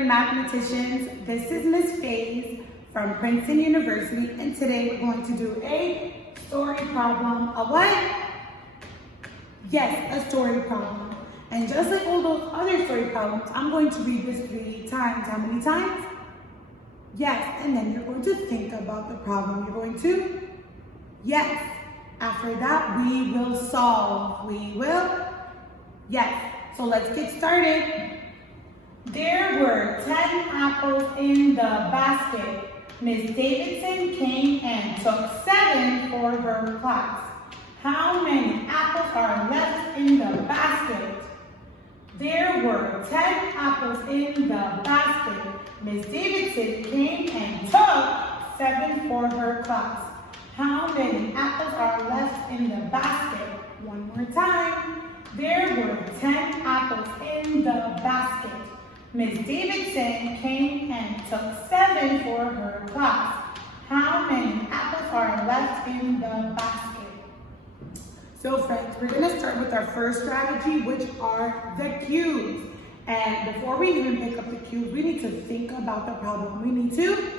and mathematicians. This is Miss Faze from Princeton University, and today we're going to do a story problem. A what? Yes, a story problem. And just like all those other story problems, I'm going to read this 3 times. How many times? Yes, and then you're going to think about the problem. You're going to? Yes. After that, we will solve. We will? Yes. So let's get started. There were 10 apples in the basket. Miss Davidson came and took 7 for her class. How many apples are left in the basket? There were 10 apples in the basket. Miss Davidson came and took 7 for her class. How many apples are left in the basket? One more time. There were 10 apples in the basket. Miss Davidson came and took 7 for her class. How many apples are left in the basket? So friends, we're going to start with our first strategy, which are the cubes. And before we even pick up the cubes, we need to think about the problem. We need to?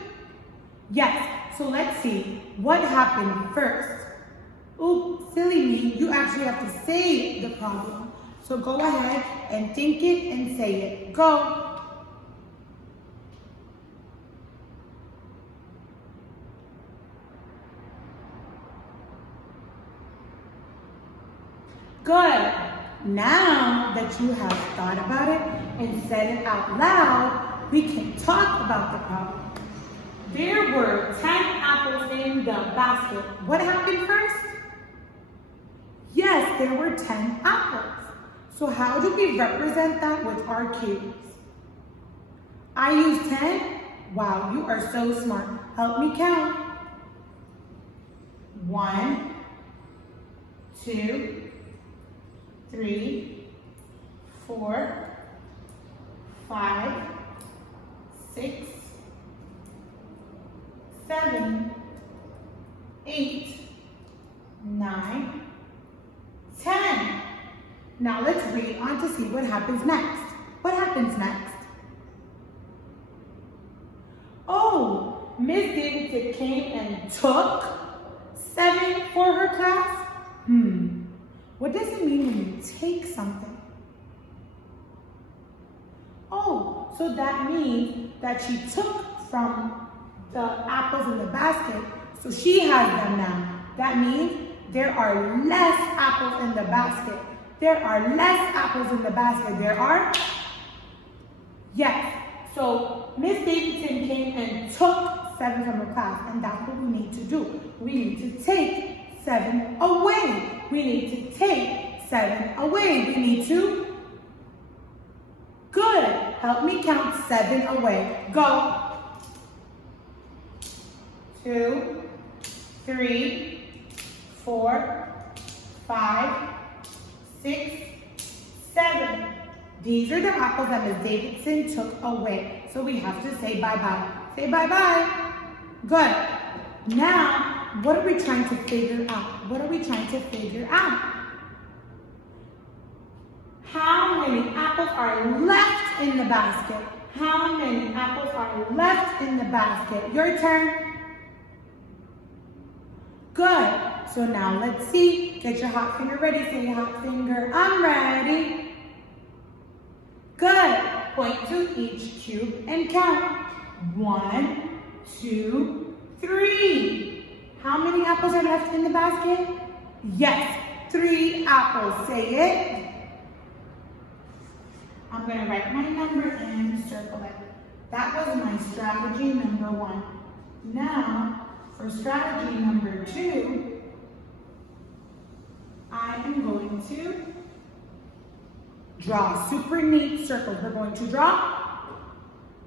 Yes. So let's see what happened first. Oops, silly me, you actually have to say the problem. So go ahead and think it and say it. Go. Good. Now that you have thought about it and said it out loud, we can talk about the problem. There were 10 apples in the basket. What happened first? Yes, there were 10 apples. So how do we represent that with our cubes? I use 10. Wow, you are so smart. Help me count. 1, 2, 3, 4, 5, 6, 7, 8, 9, 10. Now let's read on to see what happens next. What happens next? Oh, Miss Davidson came and took 7 for her class? What does it mean when you take something? Oh, so that means that she took from the apples in the basket, so she has them now. That means there are less apples in the basket. There are less apples in the basket. There are? Yes. So Miss Davidson came and took 7 from her class, and that's what we need to do. We need to take 7 away. We need to take 7 away. We need to? Good. Help me count 7 away. Go. 2, 3, 4, 5, 6, 7. These are the apples that Miss Davidson took away. So we have to say bye-bye. Say bye-bye. Good. Now, what are we trying to figure out? What are we trying to figure out? How many apples are left in the basket? How many apples are left in the basket? Your turn. Good. So now let's see. Get your hot finger ready. Say hot finger, I'm ready. Good. Point to each cube and count. 1, 2, 3. How many apples are left in the basket? Yes, 3 apples. Say it. I'm going to write my number and circle it. That was my strategy number 1. Now, for strategy number 2, I am going to draw super neat circles. We're going to draw?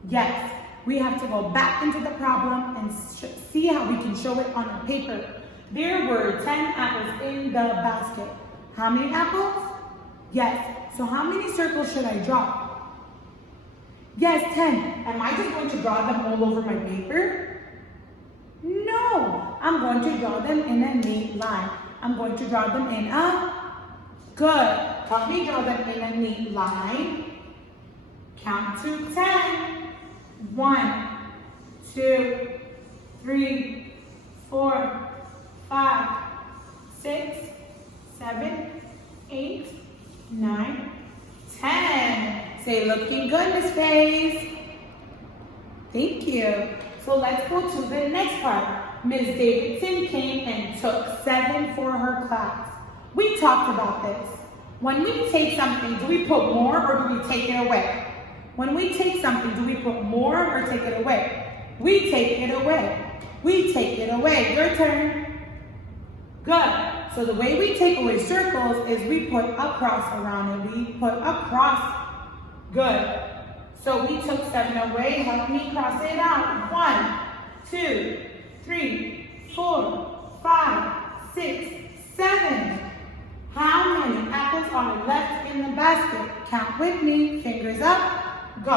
Yes. We have to go back into the problem and see how we can show it on a paper. There were 10 apples in the basket. How many apples? Yes. So how many circles should I draw? Yes, 10. Am I just going to draw them all over my paper? No. I'm going to draw them in a neat line. I'm going to draw them in a... Good. Help me draw them in a neat line. Count to 10. 1, 2, 3, 4, 5, 6, 7, 8, 9, 10. Say, looking good, Miss Faith. Thank you. So let's go to the next part. Ms. Davidson came and took 7 for her class. We talked about this. When we take something, do we put more or do we take it away? When we take something, do we put more or take it away? We take it away. We take it away. Your turn. Good. So the way we take away circles is we put a cross around it. We put a cross. Good. So we took 7 away. Help me cross it out. 1, 2, 3, 4, 5, 6, 7. How many apples are left in the basket? Count with me. Fingers up. Go.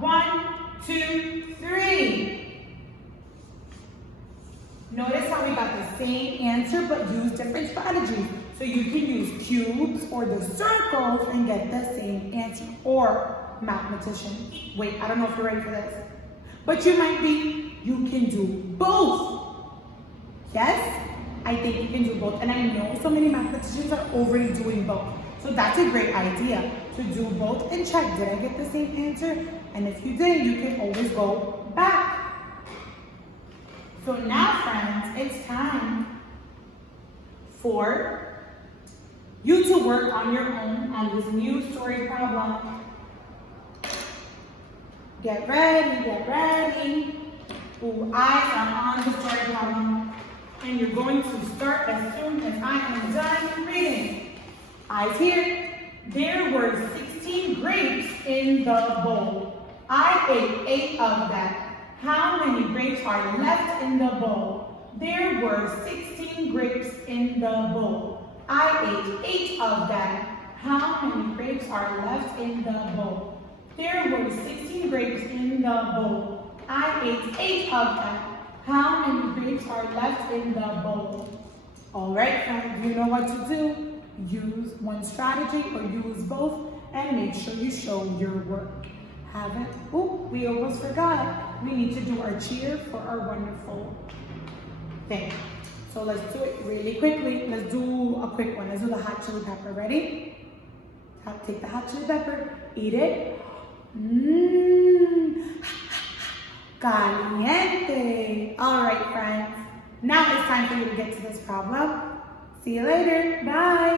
1, 2, 3. Notice how we got the same answer but use different strategies. So you can use cubes or the circles and get the same answer. Or mathematician. Wait, I don't know if you're ready for this. But you might be, you can do both. Yes? I think you can do both. And I know so many mathematicians are already doing both. So that's a great idea to do both and check, did I get the same answer? And if you didn't, you can always go back. So now, friends, it's time for you to work on your own on this new story problem. Get ready, get ready. Ooh, eyes are on the story problem. And you're going to start as soon as I am done reading. Eyes here. There were 16 grapes in the bowl. I ate 8 of them. How many grapes are left in the bowl? There were 16 grapes in the bowl. I ate 8 of them. How many grapes are left in the bowl? There were 16 grapes in the bowl. I ate 8 of them. How many grapes are left in the bowl? All right, friends, you know what to do. Use one strategy or use both and make sure you show your work. We almost forgot. We need to do our cheer for our wonderful thing. So let's do it really quickly. Let's do a quick one. Let's do the hot chili pepper. Ready? Take the hot chili pepper, eat it. Caliente. All right, friends. Now it's time for you to get to this problem. See you later. Bye.